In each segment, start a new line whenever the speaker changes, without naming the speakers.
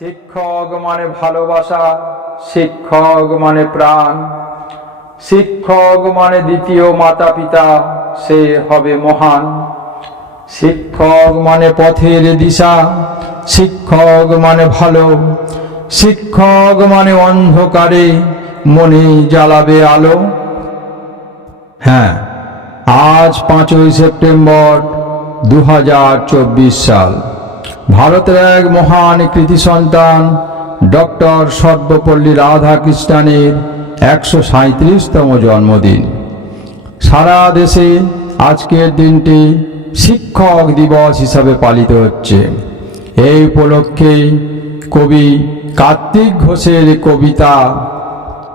শিক্ষক মানে ভালোবাসা, শিক্ষক মানে প্রাণ। শিক্ষক মানে দ্বিতীয় মাতা পিতা সে হবে মহান। শিক্ষক মানে পথের দিশা, শিক্ষক মানে ভালো। শিক্ষক মানে অন্ধকারে মনে জ্বালাবে আলো। হ্যাঁ আজ পাঁচই সেপ্টেম্বর দু হাজার চব্বিশ সাল। ভারতের এক মহান কৃতি সন্তান, ডক্টর সর্বপল্লী রাধাকৃষ্ণানের একশো সাঁত্রিশতম জন্মদিন। সারা দেশে আজকের দিনটি শিক্ষক দিবস হিসাবে পালিত হচ্ছে। এই উপলক্ষে কবি কার্তিক ঘোষের কবিতা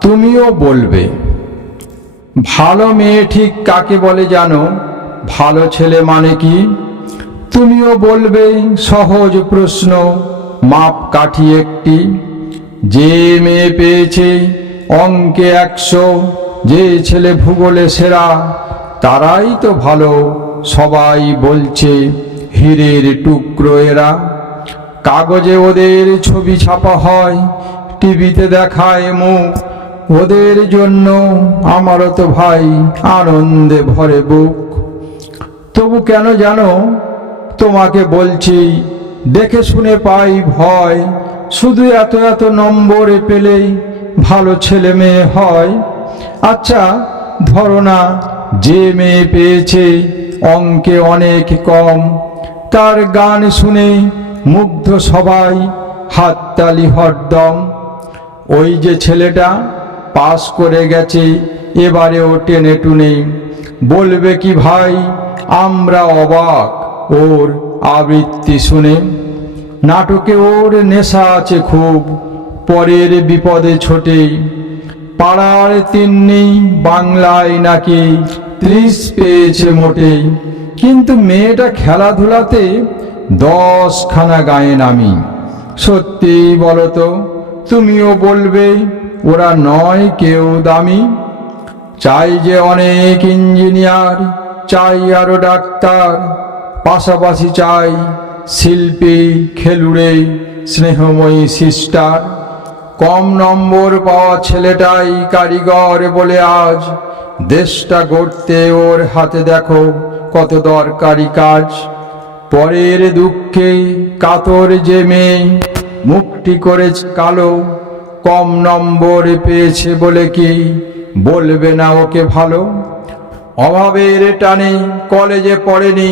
তুমিও বলবে। ভালো মেয়ে ঠিক কাকে বলে জানো? ভালো ছেলে মানে কি? তুমিও বলবে, সহজ প্রশ্ন। মাপ কাঠি একটি। যে মেয়ে পেয়েছে অঙ্কে একশো, যে ছেলে ভূগোলে সেরা, তারাই তো ভালো, সবাই বলছে হীরের টুকরো এরা। কাগজে ওদের ছবি ছাপা হয়, টিভিতে দেখায় মুখ। ওদের জন্য আমারও তো ভাই, আনন্দে ভরে বুক। তবু কেন জানো তোমাকে বলছি, দেখে শুনে পাই ভয়, শুধু এত এত নম্বরে পেলেই ভালো ছেলে মেয়ে হয়। আচ্ছা ধরো না, যে মেয়ে পেয়েছে অঙ্কে অনেক কম, তার গান শুনে মুগ্ধ সবাই হাততালি হরদম। ওই যে ছেলেটা পাস করে গেছে, এবারেও টেনে টুনে। বলবে কি ভাই, আমরা অবাক। ওর আবৃত্তি শুনে। নাটকে ওর নেশা আছে খুব, পরের বিপদে ছোটে। পাড়ার তিন্নি বাংলায় নাকি ত্রিশ পেয়েছে মোটে। কিন্তু মেয়েটা খেলাধুলাতে দশখানা গায়ে নামি সত্যিই বলো তো, তুমিও বলবে, ওরা নয় কেউ দামি। চাই যে অনেক ইঞ্জিনিয়ার, চাই আরও ডাক্তার। পাশাপাশি চাই শিল্পী, খেলুড়ে, স্নেহময়ী সিস্টার। কম নম্বর পাওয়া ছেলেটাই কারিগর বলে আজ। দেশটা গড়তে ওর হাতে দেখো কত দরকারি কাজ। পরের দুঃখে কাতর যে মেয়ে মুখটি করেছে কালো। কম নম্বর পেয়েছে বলে কি বলবে না ওকে ভালো? অভাবের টানে কলেজে পড়েনি